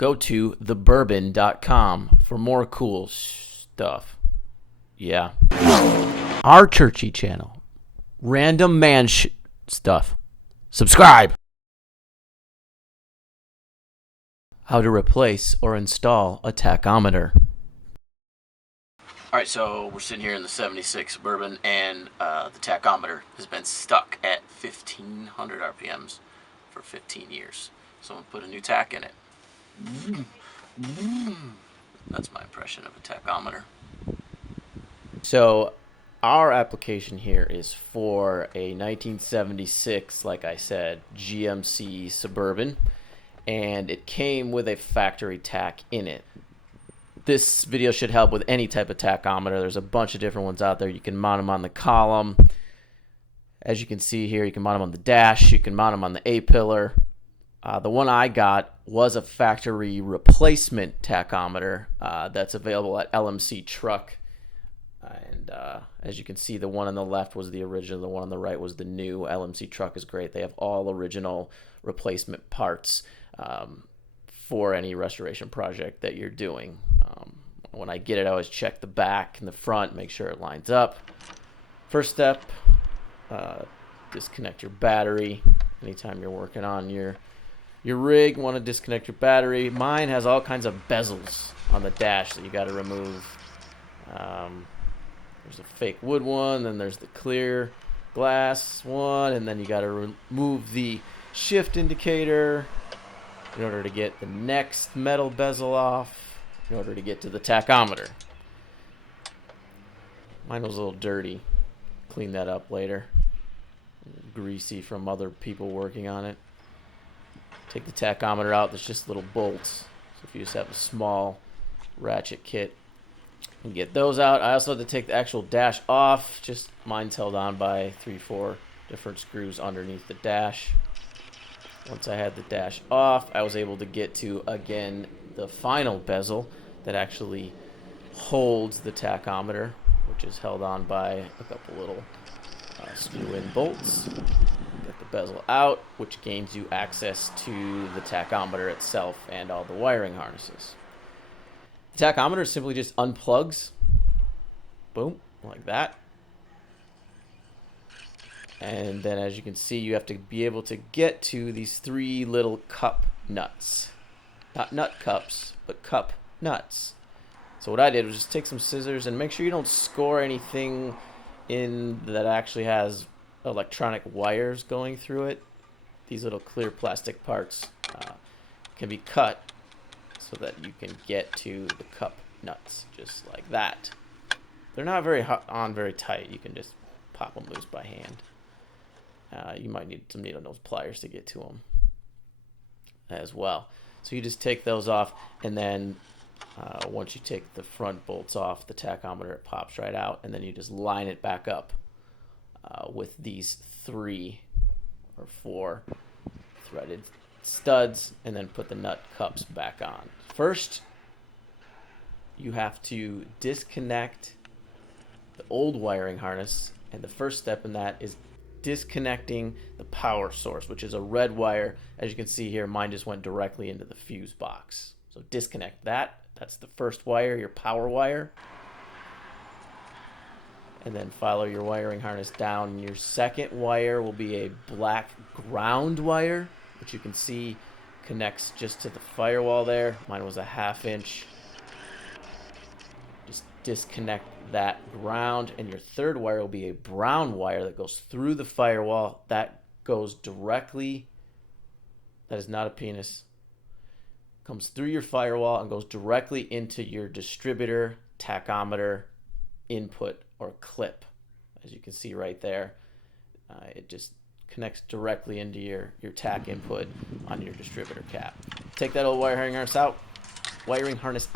go to thebourbon.com for more cool stuff. Yeah. Our churchy channel. Random man stuff. Subscribe. How to replace or install a tachometer. Alright, so we're sitting here in the 76 Suburban, and the tachometer has been stuck at 1500 RPMs for 15 years. Someone put a new tach in it. That's my impression of a tachometer. So our application here is for a 1976, like I said, GMC Suburban, and it came with a factory tach in it. This video should help with any type of tachometer. There's a bunch of different ones out there. You can mount them on the column. As you can see here, you can mount them on the dash. You can mount them on the A-pillar. The one I got was a factory replacement tachometer that's available at LMC Truck. And as you can see, the one on the left was the original. The one on the right was the new. LMC Truck is great. They have all original replacement parts for any restoration project that you're doing. When I get it, I always check the back and the front, make sure it lines up. First step, disconnect your battery. Anytime you're working on your rig, want to disconnect your battery. Mine has all kinds of bezels on the dash that you got to remove. There's a fake wood one, then there's the clear glass one, and then you got to remove the shift indicator in order to get the next metal bezel off, in order to get to the tachometer. Mine was a little dirty. Clean that up later. Greasy from other people working on it. Take the tachometer out. There's just little bolts. So if you just have a small ratchet kit, you get those out. I also had to take the actual dash off. Just mine's held on by 3-4 different screws underneath the dash. Once I had the dash off, I was able to get to, again, the final bezel that actually holds the tachometer, which is held on by a couple little screw-in bolts. Get the bezel out, which gains you access to the tachometer itself and all the wiring harnesses. The tachometer simply just unplugs. Boom, like that. And then as you can see, you have to be able to get to these three little cup nuts. Not nut cups, but cup nuts. So what I did was just take some scissors and make sure you don't score anything in that actually has electronic wires going through it. These little clear plastic parts can be cut so that you can get to the cup nuts, just like that. They're not very very tight. You can just pop them loose by hand. You might need some needle nose pliers to get to them as well. So you just take those off, and then once you take the front bolts off the tachometer, it pops right out, and then you just line it back up with these 3 or 4 threaded studs, and then put the nut cups back on. First, you have to disconnect the old wiring harness, and the first step in that is disconnecting the power source, which is a red wire. As you can see here, mine just went directly into the fuse box. So disconnect that. That's the first wire, your power wire. And then follow your wiring harness down. And your second wire will be a black ground wire, which you can see connects just to the firewall there. Mine was a 1/2 inch. Just disconnect that ground, and your third wire will be a brown wire that goes through the firewall. That goes directly, that is not a penis, comes through your firewall and goes directly into your distributor tachometer input or clip. As you can see right there, it just connects directly into your tach input on your distributor cap. Take that old wiring harness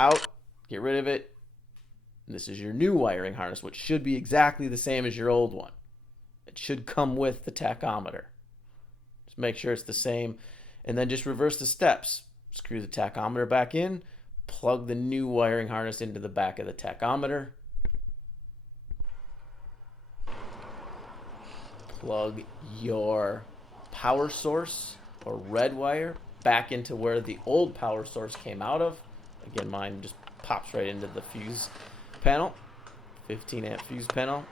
out, get rid of it. This is your new wiring harness, which should be exactly the same as your old one. It should come with the tachometer. Just make sure it's the same, and then just reverse the steps. Screw the tachometer back in, plug the new wiring harness into the back of the tachometer, plug your power source or red wire back into where the old power source came out of. Again, mine just pops right into the fuse panel, 15 amp fuse panel.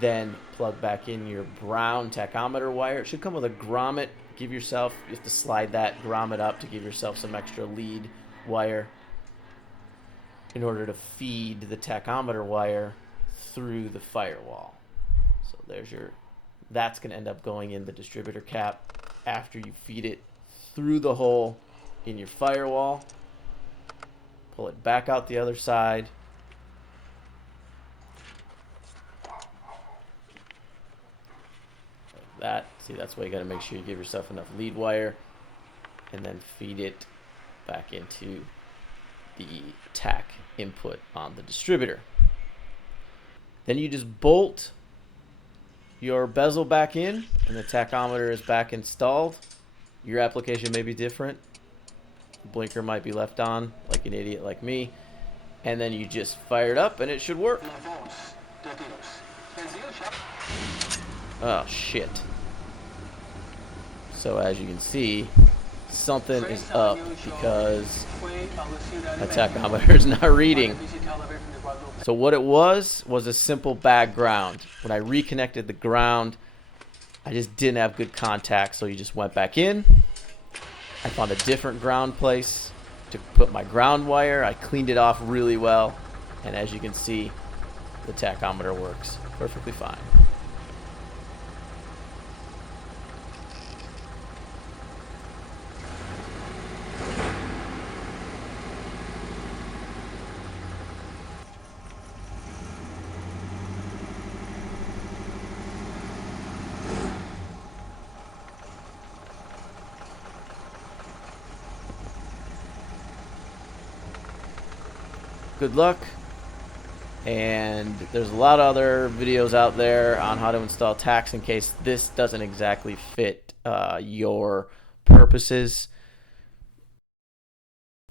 Then plug back in your brown tachometer wire. It should come with a grommet. You have to slide that grommet up to give yourself some extra lead wire in order to feed the tachometer wire through the firewall. So that's going to end up going in the distributor cap after you feed it through the hole in your firewall. Pull it back out the other side. Like that. See, that's why you got to make sure you give yourself enough lead wire, and then feed it back into the tach input on the distributor. Then you just bolt your bezel back in, and the tachometer is back installed. Your application may be different. The blinker might be left on, like an idiot like me. And then you just fire it up, and it should work. Oh, shit. So as you can see, something is up because my tachometer is not reading. So what it was a simple bad ground. When I reconnected the ground, I just didn't have good contact, so you just went back in. I found a different ground place to put my ground wire. I cleaned it off really well, and as you can see, the tachometer works perfectly fine. Good luck, and there's a lot of other videos out there on how to install tachs in case this doesn't exactly fit your purposes.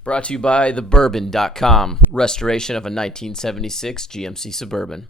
Brought to you by thebourbon.com, restoration of a 1976 GMC Suburban.